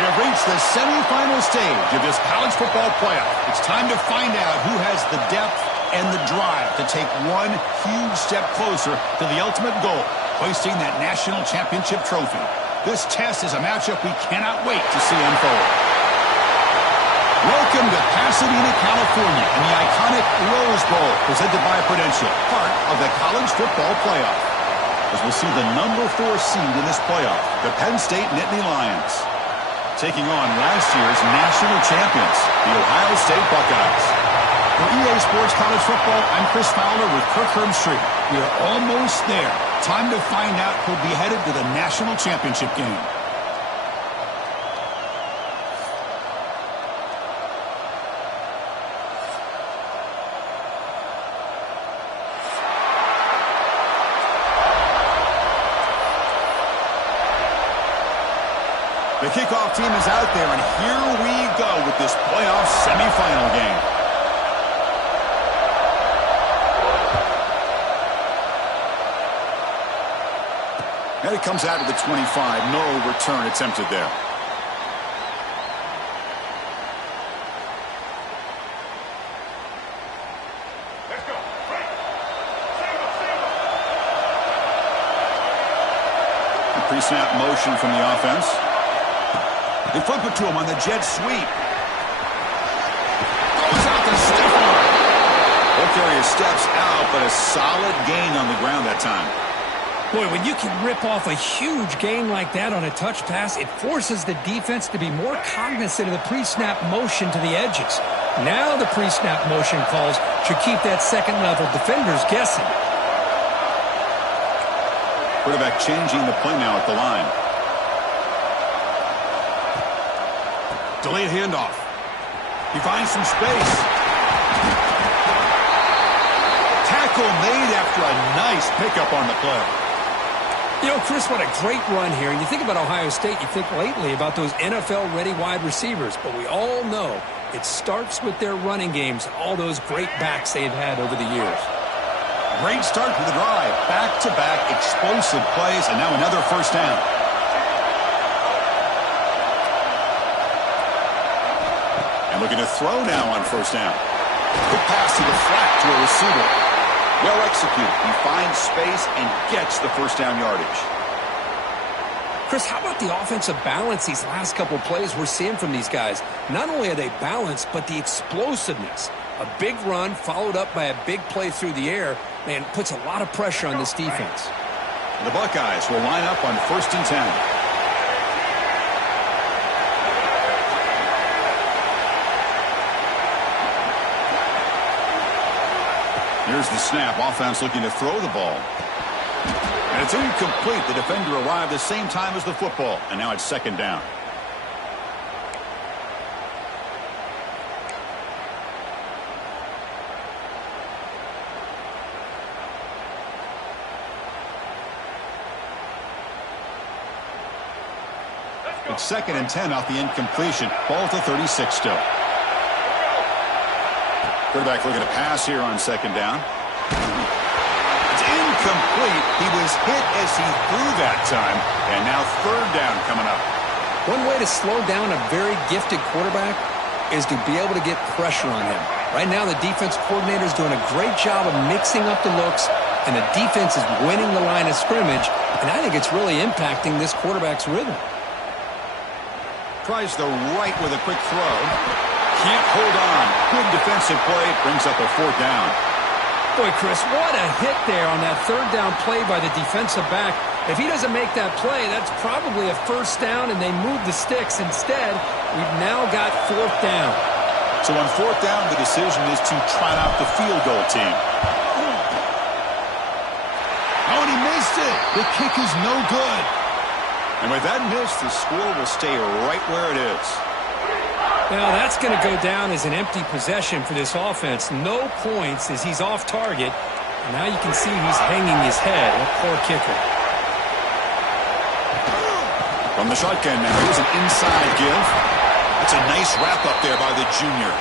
We have reached the semifinal stage of this college football playoff. It's time to find out who has the depth and the drive to take one huge step closer to the ultimate goal, hoisting that national championship trophy. This test is a matchup we cannot wait to see unfold. Welcome to Pasadena, California, and the iconic Rose Bowl, presented by Prudential, part of the college football playoff. As we'll see the number 4 seed in this playoff, the Penn State Nittany Lions, taking on last year's national champions, the Ohio State Buckeyes. For EA Sports College Football, I'm Chris Fowler with Kirk Herbstreit. We are almost there. Time to find out who'll be headed to the national championship game. The kickoff team is out there, and here we go with this playoff semifinal game. And it comes out of the 25. No return attempted there. Let's go. Pre-snap motion from the offense. They flip it to him on the jet sweep. Throws out the stiff one. Both areas steps out, but a solid gain on the ground that time. Boy, when you can rip off a huge gain like that on a touch pass, it forces the defense to be more cognizant of the pre-snap motion to the edges. Now the pre-snap motion calls should keep that second-level defenders guessing. Quarterback changing the play now at the line. Delayed handoff. He finds some space. Tackle made after a nice pickup on the play. You know, Chris, what a great run here. And you think about Ohio State, you think lately about those NFL-ready wide receivers. But we all know it starts with their running games, all those great backs they've had over the years. Great start to the drive. Back-to-back explosive plays, and now another first down. Looking to throw now on first down. Quick pass to the flat to a receiver. Well executed. He finds space and gets the first down yardage. Chris, how about the offensive balance these last couple plays we're seeing from these guys? Not only are they balanced, but the explosiveness. A big run followed up by a big play through the air, man, puts a lot of pressure on this defense. The Buckeyes will line up on 1st and 10. Here's the snap. Offense looking to throw the ball. And it's incomplete. The defender arrived the same time as the football. And now it's 2nd down. It's 2nd and 10 off the incompletion. Ball to 36 still. Quarterback looking to pass here on 2nd down. It's incomplete. He was hit as he threw that time. And now 3rd down coming up. One way to slow down a very gifted quarterback is to be able to get pressure on him. Right now, the defense coordinator is doing a great job of mixing up the looks, and the defense is winning the line of scrimmage. And I think it's really impacting this quarterback's rhythm. Tries the right with a quick throw. Can't hold on. Good defensive play. Brings up a 4th down. Boy, Chris, what a hit there on that 3rd down play by the defensive back. If he doesn't make that play, that's probably a 1st down, and they move the sticks. Instead, we've now got 4th down. So on 4th down, the decision is to trot out the field goal team. Oh, and he missed it. The kick is no good. And with that miss, the score will stay right where it is. Now, that's going to go down as an empty possession for this offense. No points as he's off target. And now you can see he's hanging his head. A poor kicker. From the shotgun now, here's an inside give. It's a nice wrap-up there by the junior.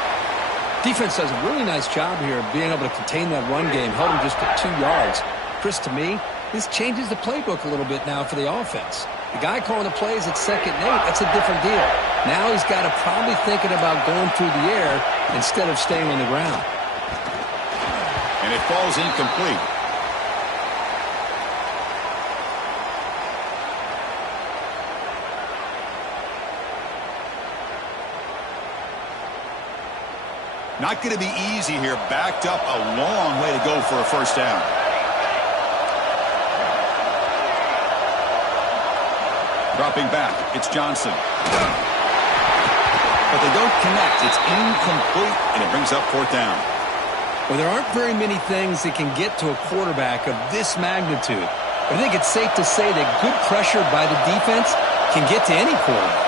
Defense does a really nice job here of being able to contain that run game. Held him just to 2 yards. Chris, to me, this changes the playbook a little bit now for the offense. The guy calling the plays at 2nd and 8, that's a different deal. Now he's got to probably thinking about going through the air instead of staying on the ground. And it falls incomplete. Not going to be easy here. Backed up a long way to go for a first down. Dropping back, it's Johnson. But they don't connect. It's incomplete, and it brings up 4th down. Well, there aren't very many things that can get to a quarterback of this magnitude. But I think it's safe to say that good pressure by the defense can get to any quarterback.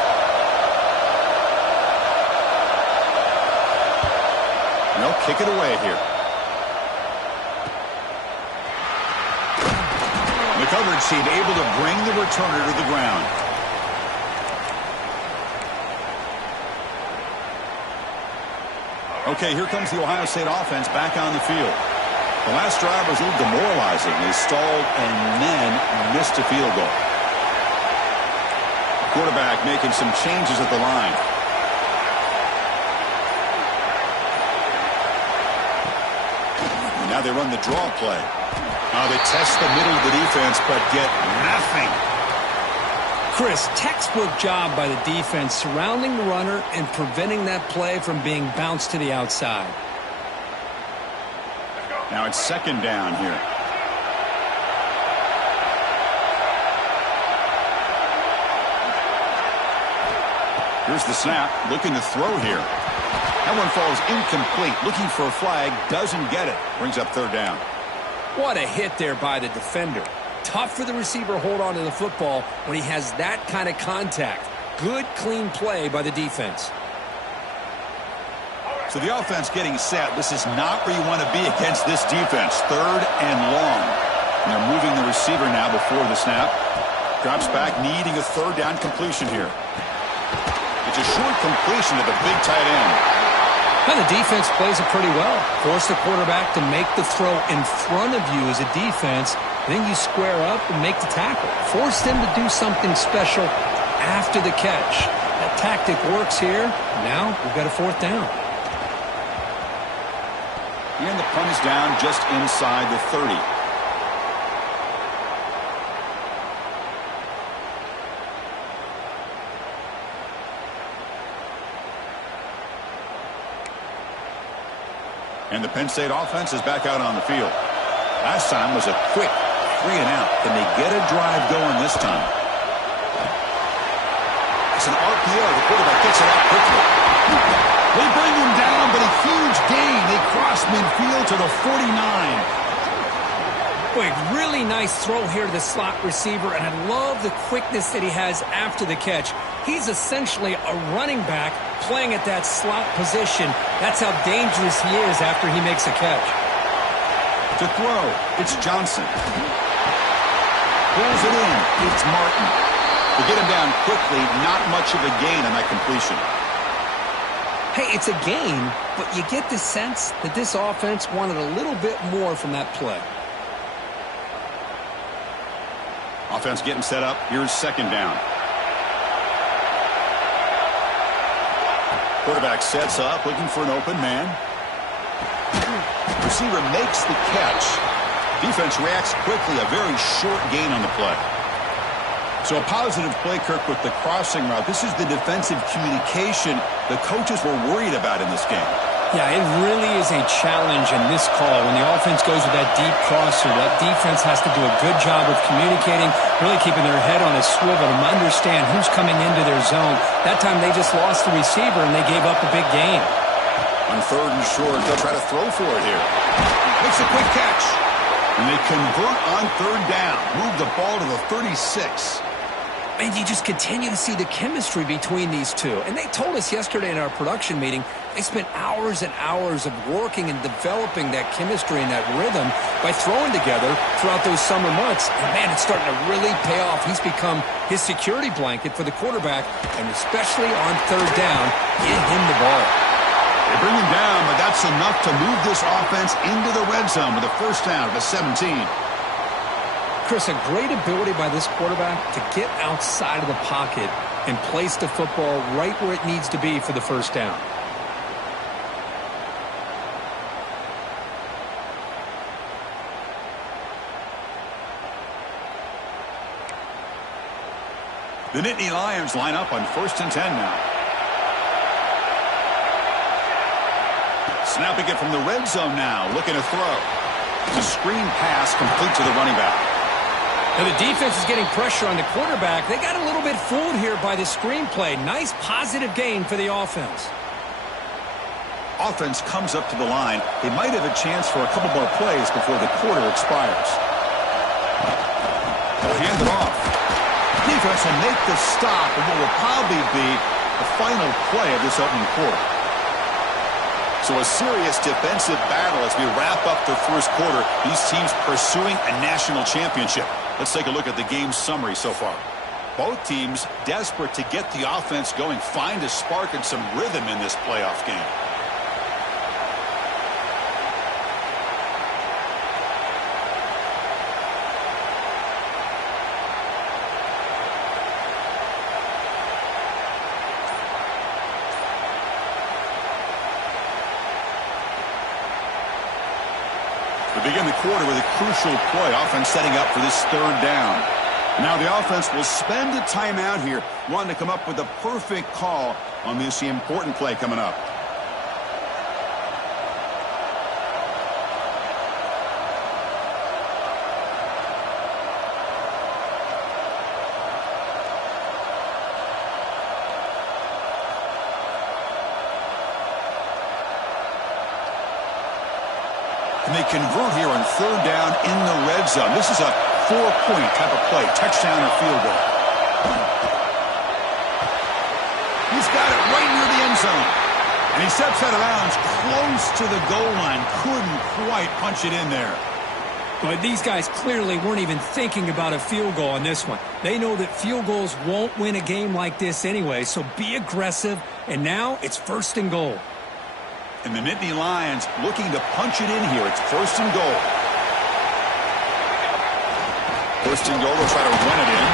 They'll kick it away here. The coverage team able to bring the returner to the ground. Okay, here comes the Ohio State offense back on the field. The last drive was a little demoralizing. They stalled and then missed a field goal. Quarterback making some changes at the line. And now they run the draw play. They test the middle of the defense, but get nothing. Chris, textbook job by the defense surrounding the runner and preventing that play from being bounced to the outside. Now it's 2nd down here. Here's the snap, looking to throw here. That one falls incomplete, looking for a flag, doesn't get it. Brings up 3rd down. What a hit there by the defender. Tough for the receiver to hold on to the football when he has that kind of contact. Good, clean play by the defense. So the offense getting set. This is not where you want to be against this defense. 3rd and long. And they're moving the receiver now before the snap. Drops back, needing a 3rd down completion here. It's a short completion to the big tight end. And the defense plays it pretty well. Force the quarterback to make the throw in front of you as a defense. Then you square up and make the tackle. Force them to do something special after the catch. That tactic works here. Now we've got a 4th down. And the punt is down just inside the 30. And the Penn State offense is back out on the field. Last time was a quick 3 and out. Can they get a drive going this time? It's an RPO. The quarterback gets it out quickly. They bring him down, but a huge gain. They cross midfield to the 49. Boy, really nice throw here to the slot receiver, and I love the quickness that he has after the catch. He's essentially a running back playing at that slot position. That's how dangerous he is after he makes a catch. To throw, it's Johnson. Pulls it in, it's Martin. To get him down quickly, not much of a gain on that completion. Hey, it's a gain, but you get the sense that this offense wanted a little bit more from that play. Offense getting set up. Here's 2nd down. Quarterback sets up, looking for an open man. Receiver makes the catch. Defense reacts quickly. A very short gain on the play. So a positive play, Kirk, with the crossing route. This is the defensive communication the coaches were worried about in this game. Yeah, it really is a challenge in this call. When the offense goes with that deep crosser, that defense has to do a good job of communicating, really keeping their head on a swivel to understand who's coming into their zone. That time they just lost the receiver and they gave up a big gain. On 3rd and short, they'll try to throw for it here. Makes a quick catch. And they convert on 3rd down. Move the ball to the 36. And you just continue to see the chemistry between these two. And they told us yesterday in our production meeting, they spent hours and hours of working and developing that chemistry and that rhythm by throwing together throughout those summer months. And, man, it's starting to really pay off. He's become his security blanket for the quarterback, and especially on 3rd down, get him the ball. They bring him down, but that's enough to move this offense into the red zone with a first down at the 17. Chris, a great ability by this quarterback to get outside of the pocket and place the football right where it needs to be for the first down. The Nittany Lions line up on 1st and 10 now. Snapping it from the red zone now, looking to throw. The screen pass complete to the running back. Now the defense is getting pressure on the quarterback. They got a little bit fooled here by the screen play. Nice positive gain for the offense. Offense comes up to the line. They might have a chance for a couple more plays before the quarter expires. They'll hand it off. Defense will make the stop in what will probably be the final play of this opening quarter. So a serious defensive battle as we wrap up the first quarter. These teams pursuing a national championship. Let's take a look at the game summary so far. Both teams desperate to get the offense going, find a spark and some rhythm in this playoff game. We begin the quarter with a crucial play, offense setting up for this 3rd down. Now the offense will spend a timeout here, wanting to come up with the perfect call on this important play coming up. And they convert here on 3rd down in the red zone. This is a 4-point type of play, touchdown or field goal. He's got it right near the end zone. And he steps out of bounds close to the goal line. Couldn't quite punch it in there. But these guys clearly weren't even thinking about a field goal on this one. They know that field goals won't win a game like this anyway, so be aggressive. And now it's 1st and goal. And the Nittany Lions looking to punch it in here. It's 1st and goal. 1st and goal, they'll try to run it in.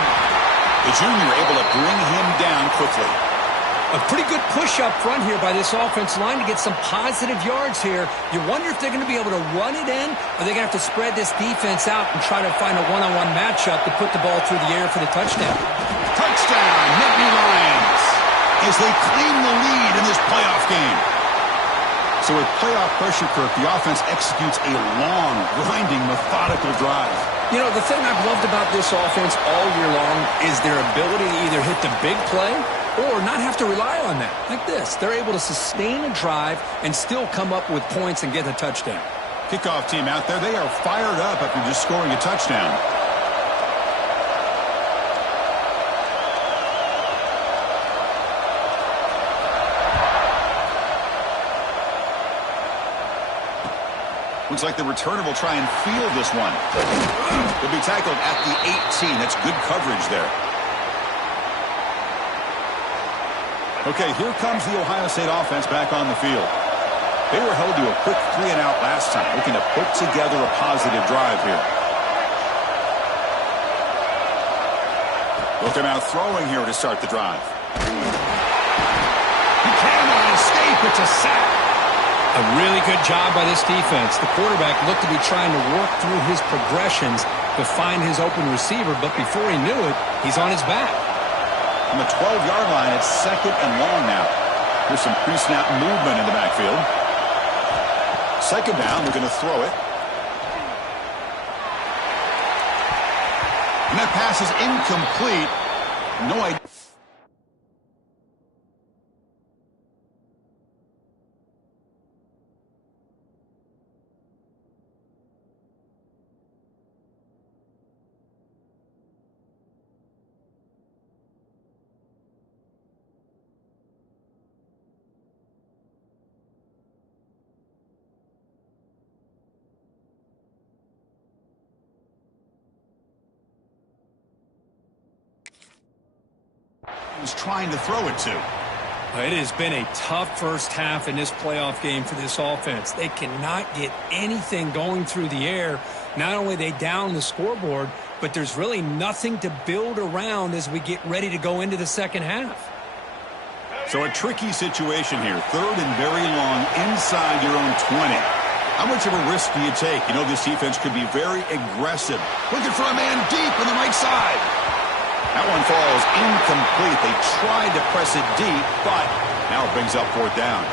The junior able to bring him down quickly. A pretty good push up front here by this offensive line to get some positive yards here. You wonder if they're going to be able to run it in, or they're going to have to spread this defense out and try to find a one-on-one matchup to put the ball through the air for the touchdown. Touchdown, Nittany Lions, as they claim the lead in this playoff game. So with playoff pressure, Kirk, the offense executes a long, grinding, methodical drive. You know, the thing I've loved about this offense all year long is their ability to either hit the big play or not have to rely on that. Like this, they're able to sustain a drive and still come up with points and get a touchdown. Kickoff team out there, they are fired up after just scoring a touchdown. Looks like the returner will try and field this one. He'll be tackled at the 18. That's good coverage there. Okay, here comes the Ohio State offense back on the field. They were held to a quick 3-and-out last time, looking to put together a positive drive here. They'll come out throwing here to start the drive. He cannot escape. It's a sack. A really good job by this defense. The quarterback looked to be trying to work through his progressions to find his open receiver, but before he knew it, he's on his back. On the 12-yard line, it's 2nd and long now. There's some pre-snap movement in the backfield. 2nd down, they're going to throw it. And that pass is incomplete. No idea. Was trying to throw it to. It has been a tough first half in this playoff game for this offense. They cannot get anything going through the air. Not only are they down the scoreboard, but there's really nothing to build around as we get ready to go into the second half. So a tricky situation here. 3rd and very long inside your own 20. How much of a risk do you take? You know, this defense could be very aggressive. Looking for a man deep on the right side. That one falls incomplete. They tried to press it deep, but now it brings up 4th down.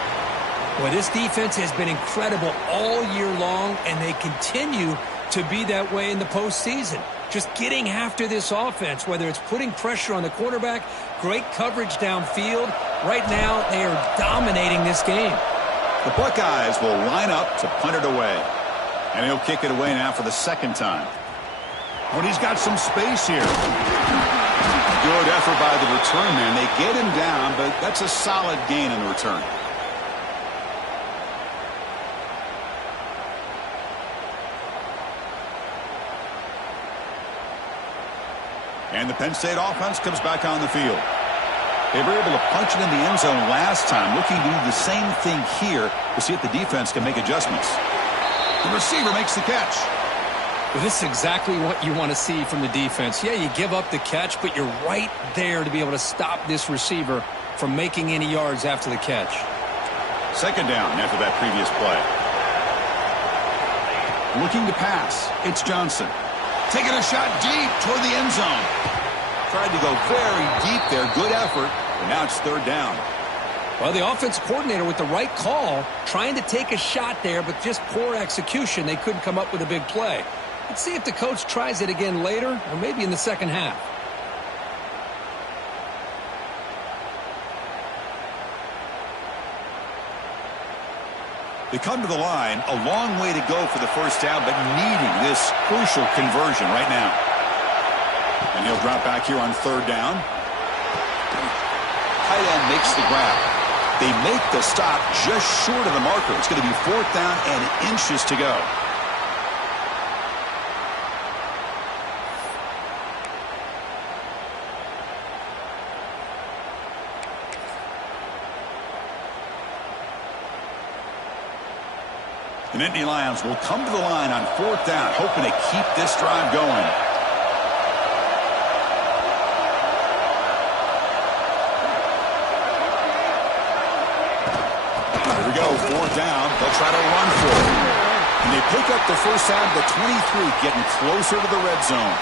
Well, this defense has been incredible all year long, and they continue to be that way in the postseason. Just getting after this offense, whether it's putting pressure on the quarterback, great coverage downfield. Right now, they are dominating this game. The Buckeyes will line up to punt it away. And he'll kick it away now for the 2nd time. But he's got some space here. Good effort by the return man. They get him down, but that's a solid gain in the return. And the Penn State offense comes back on the field. They were able to punch it in the end zone last time, looking to do the same thing here to see if the defense can make adjustments. The receiver makes the catch. Well, this is exactly what you want to see from the defense. Yeah, you give up the catch, but you're right there to be able to stop this receiver from making any yards after the catch. 2nd down after that previous play. Looking to pass. It's Johnson. Taking a shot deep toward the end zone. Tried to go very deep there. Good effort. But now it's 3rd down. Well, the offense coordinator with the right call, trying to take a shot there, but just poor execution. They couldn't come up with a big play. Let's see if the coach tries it again later, or maybe in the second half. They come to the line, a long way to go for the 1st down, but needing this crucial conversion right now. And he'll drop back here on 3rd down. Tight end makes the grab. They make the stop just short of the marker. It's going to be 4th down and inches to go. The Nittany Lions will come to the line on 4th down, hoping to keep this drive going. Here we go, 4th down. They'll try to run for it. And they pick up the 1st down to the 23, getting closer to the red zone.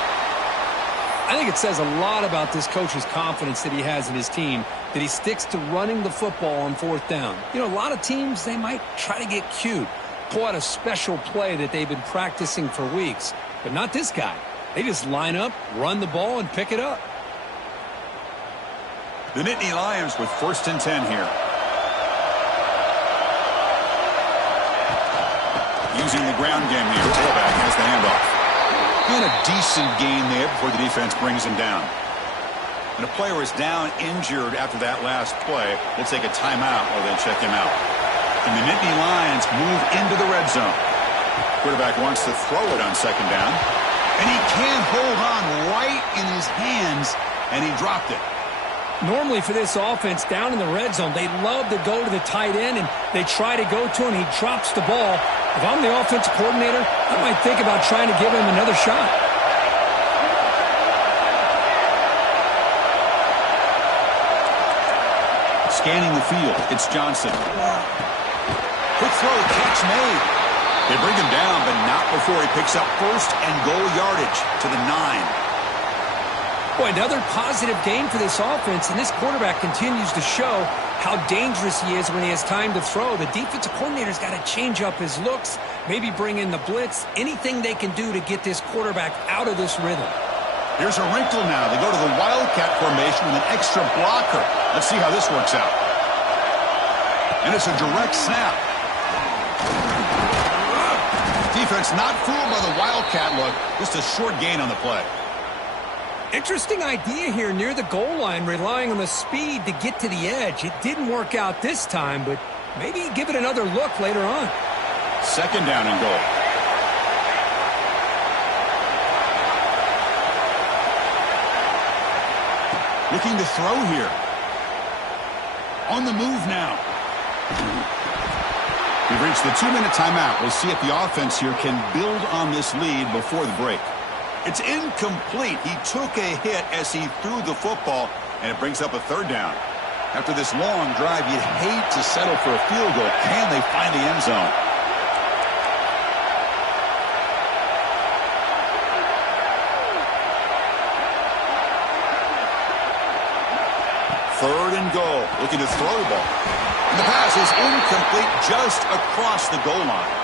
I think it says a lot about this coach's confidence that he has in his team, that he sticks to running the football on 4th down. You know, a lot of teams, they might try to get cute, pull out a special play that they've been practicing for weeks. But not this guy. They just line up, run the ball, and pick it up. The Nittany Lions with 1st and 10 here. Using the ground game here. Tailback has the handoff. And a decent gain there before the defense brings him down. And a player is down injured after that last play. We'll take a timeout while they check him out. And the Nittany Lions move into the red zone. Quarterback wants to throw it on 2nd down. And he can't hold on right in his hands, and he dropped it. Normally for this offense down in the red zone, they love to go to the tight end, and they try to go to him. He drops the ball. If I'm the offensive coordinator, I might think about trying to give him another shot. Scanning the field, it's Johnson. Quick throw, catch made. They bring him down, but not before he picks up 1st and goal yardage to the 9. Boy, another positive game for this offense, and this quarterback continues to show how dangerous he is when he has time to throw. The defensive coordinator's got to change up his looks, maybe bring in the blitz, anything they can do to get this quarterback out of this rhythm. Here's a wrinkle now. They go to the Wildcat formation with an extra blocker. Let's see how this works out. And it's a direct snap. Defense not fooled by the Wildcat look. Just a short gain on the play. Interesting idea here near the goal line, relying on the speed to get to the edge. It didn't work out this time, but maybe give it another look later on. 2nd down and goal. Looking to throw here. On the move now. We've reached the 2-minute timeout. We'll see if the offense here can build on this lead before the break. It's incomplete. He took a hit as he threw the football, and it brings up a third down. After this long drive, you'd hate to settle for a field goal. Can they find the end zone? Third and goal. Looking to throw the ball. And the pass is incomplete just across the goal line.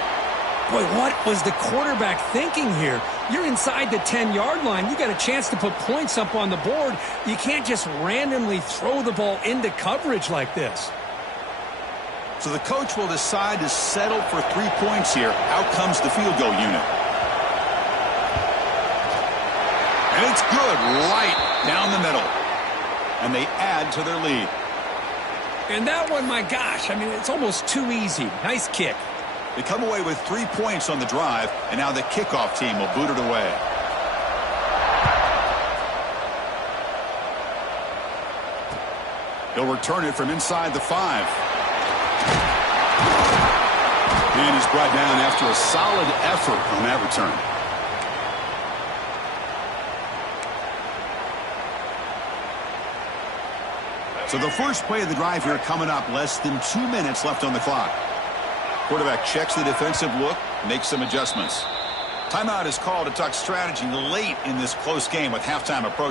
Boy, what was the quarterback thinking here? You're inside the 10-yard line. You got a chance to put points up on the board. You can't just randomly throw the ball into coverage like this. So the coach will decide to settle for 3 points here. Out comes the field goal unit. And it's good right down the middle. And they add to their lead. And that one, my gosh, I mean, it's almost too easy. Nice kick. They come away with 3 points on the drive, and now the kickoff team will boot it away. He'll return it from inside the 5. And he's brought down after a solid effort on that return. So the first play of the drive here coming up, less than 2 minutes left on the clock. Quarterback checks the defensive look, makes some adjustments. Timeout is called to talk strategy late in this close game with halftime approaching.